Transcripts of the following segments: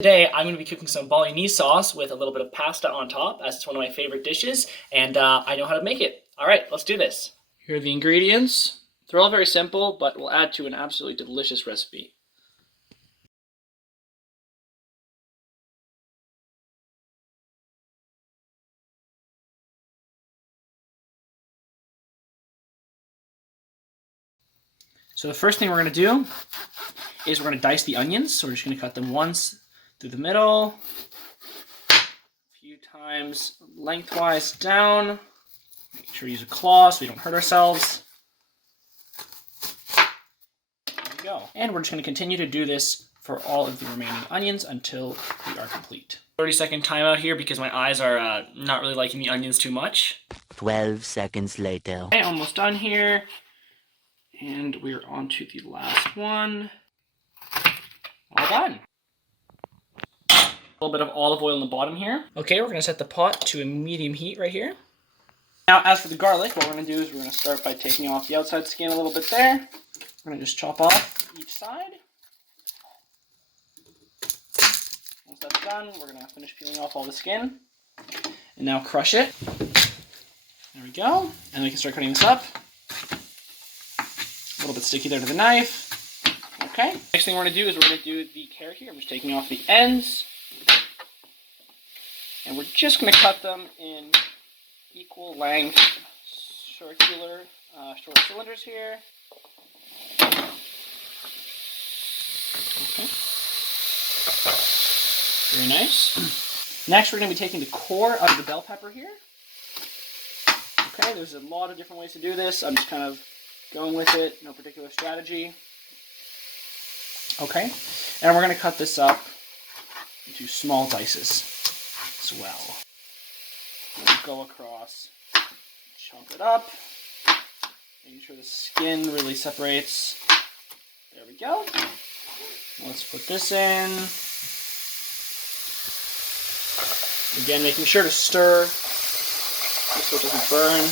Today, I'm going to be cooking some Bolognese sauce with a little bit of pasta on top, as it's one of my favorite dishes, and I know how to make it. All right, let's do this. Here are the ingredients. They're all very simple, but will add to an absolutely delicious recipe. So the first thing we're going to do is we're going to dice the onions. So we're just going to cut them once through the middle, a few times lengthwise down. Make sure to use a claw so we don't hurt ourselves. There we go. And we're just going to continue to do this for all of the remaining onions until we are complete. 30-second timeout here because my eyes are not really liking the onions too much. 12 seconds later. Okay, almost done here. And we're on to the last one. All done. A little bit of olive oil in the bottom here. Okay, we're going to set the pot to a medium heat right here. Now, as for the garlic, what we're going to do is we're going to start by taking off the outside skin a little bit there. We're going to just chop off each side. Once that's done, we're going to finish peeling off all the skin. And now crush it. There we go. And we can start cutting this up. A little bit sticky there to the knife. Okay. Next thing we're going to do is we're going to do the carrot here. I'm just taking off the ends. And we're just going to cut them in equal length, circular, short cylinders here. Okay. Very nice. Next, we're going to be taking the core of the bell pepper here. Okay, there's a lot of different ways to do this. I'm just kind of going with it, no particular strategy. Okay, and we're going to cut this up into small dices as well. Go across, chop it up, making sure the skin really separates. There we go. Let's put this in. Again, making sure to stir just so it doesn't burn.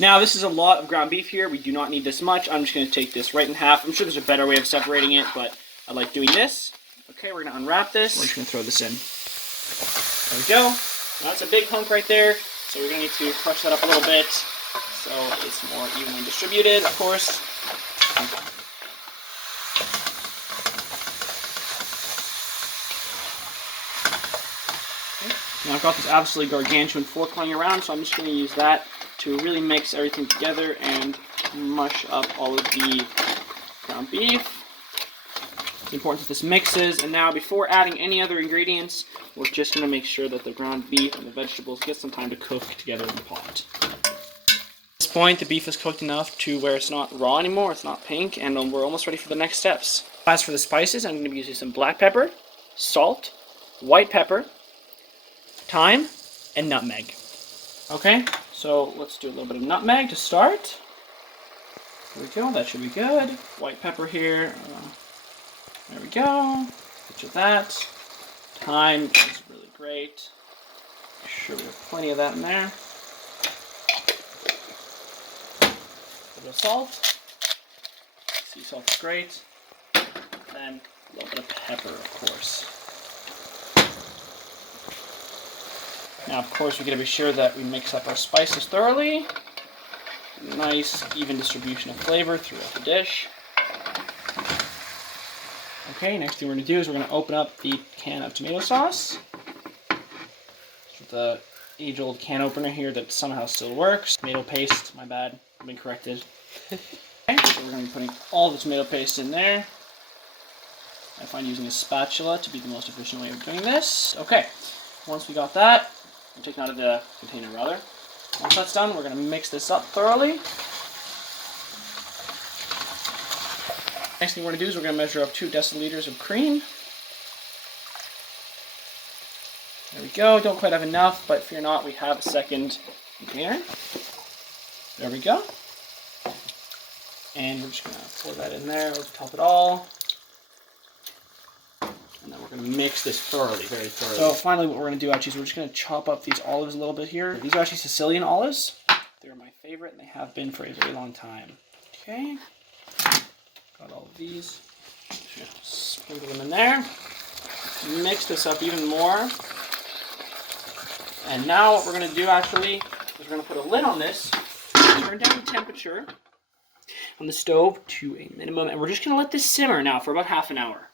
Now, this is a lot of ground beef here. We do not need this much. I'm just going to take this right in half. I'm sure there's a better way of separating it, but I like doing this. Okay, we're going to unwrap this. We're just going to throw this in. There we go. Now, that's a big hunk right there, so we're going to need to crush that up a little bit so it's more evenly distributed, of course. Okay. Now, I've got this absolutely gargantuan fork lying around, so I'm just going to use that to really mix everything together and mush up all of the ground beef. It's important that this mixes, and now before adding any other ingredients, we're just going to make sure that the ground beef and the vegetables get some time to cook together in the pot. At this point, the beef is cooked enough to where it's not raw anymore, it's not pink, and we're almost ready for the next steps. As for the spices, I'm going to be using some black pepper, salt, white pepper, thyme, and nutmeg. Okay, so let's do a little bit of nutmeg to start. There we go, that should be good. White pepper here. There we go. Picture that. Thyme is really great. Make sure we have plenty of that in there. A little bit of salt. Sea salt is great. And a little bit of pepper, of course. Now, of course, we're going to be sure that we mix up our spices thoroughly. Nice, even distribution of flavor throughout the dish. Okay, next thing we're going to do is we're going to open up the can of tomato sauce. With the age-old can opener here that somehow still works. Tomato paste, my bad, I've been corrected. Okay, so we're going to be putting all the tomato paste in there. I find using a spatula to be the most efficient way of doing this. Okay, once we got that, I'm taking out of the container rather. Once that's done, we're going to mix this up thoroughly. Next thing we're going to do is we're going to measure up 2 deciliters of cream. There we go. Don't quite have enough, but fear not, we have a second container. There we go. And we're just going to pour that in there. Let's top it all. And then we're going to mix this thoroughly, very thoroughly. So finally what we're going to do actually is we're just going to chop up these olives a little bit here. These are actually Sicilian olives. They're my favorite and they have been for a very long time. Okay. Got all of these. Sprinkle them in there. Mix this up even more. And now what we're going to do actually is we're going to put a lid on this, turn down the temperature on the stove to a minimum, and we're just going to let this simmer now for about half an hour.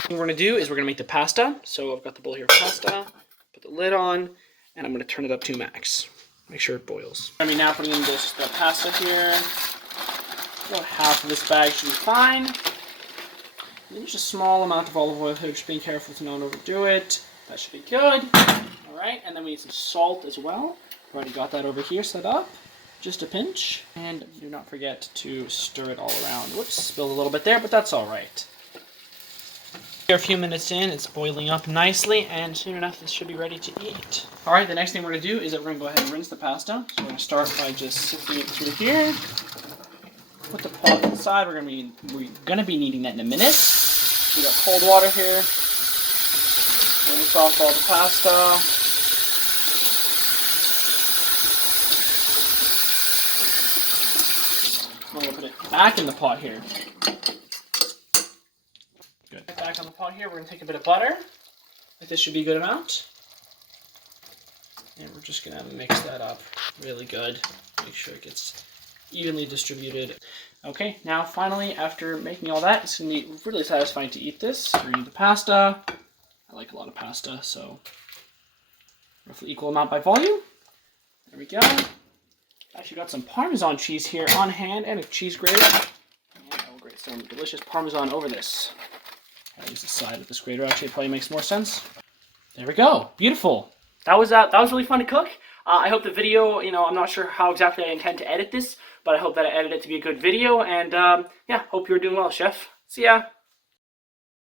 What we're going to do is we're going to make the pasta. So I've got the bowl here of pasta, put the lid on, and I'm going to turn it up to max. Make sure it boils. I'm now putting in the pasta here. About half of this bag should be fine. And then just a small amount of olive oil here, just being careful to not overdo it. That should be good. Alright, and then we need some salt as well. Already got that over here set up. Just a pinch. And do not forget to stir it all around. Whoops, spilled a little bit there, but that's alright. Here a few minutes in, it's boiling up nicely, and soon enough this should be ready to eat. Alright, the next thing we're going to do is that we're going to go ahead and rinse the pasta. So we're going to start by just sifting it through here. Put the pot inside. We're going to be needing that in a minute. We got cold water here. Rinse off all the pasta. I'm going to put it back in the pot here. Good. Back on the pot here, we're going to take a bit of butter. This should be a good amount. And we're just going to mix that up really good. Make sure it gets evenly distributed. Okay, now finally, after making all that, it's going to be really satisfying to eat this. We're going to eat the pasta. I like a lot of pasta, so roughly equal amount by volume. There we go. Actually got some Parmesan cheese here on hand and a cheese grater. And I'll grate some delicious Parmesan over this. I'll use the side of this grater, actually it probably makes more sense. There we go, beautiful. That was really fun to cook. I hope the video, I'm not sure how exactly I intend to edit this, but I hope that I edit it to be a good video, and yeah, hope you're doing well, chef. See ya.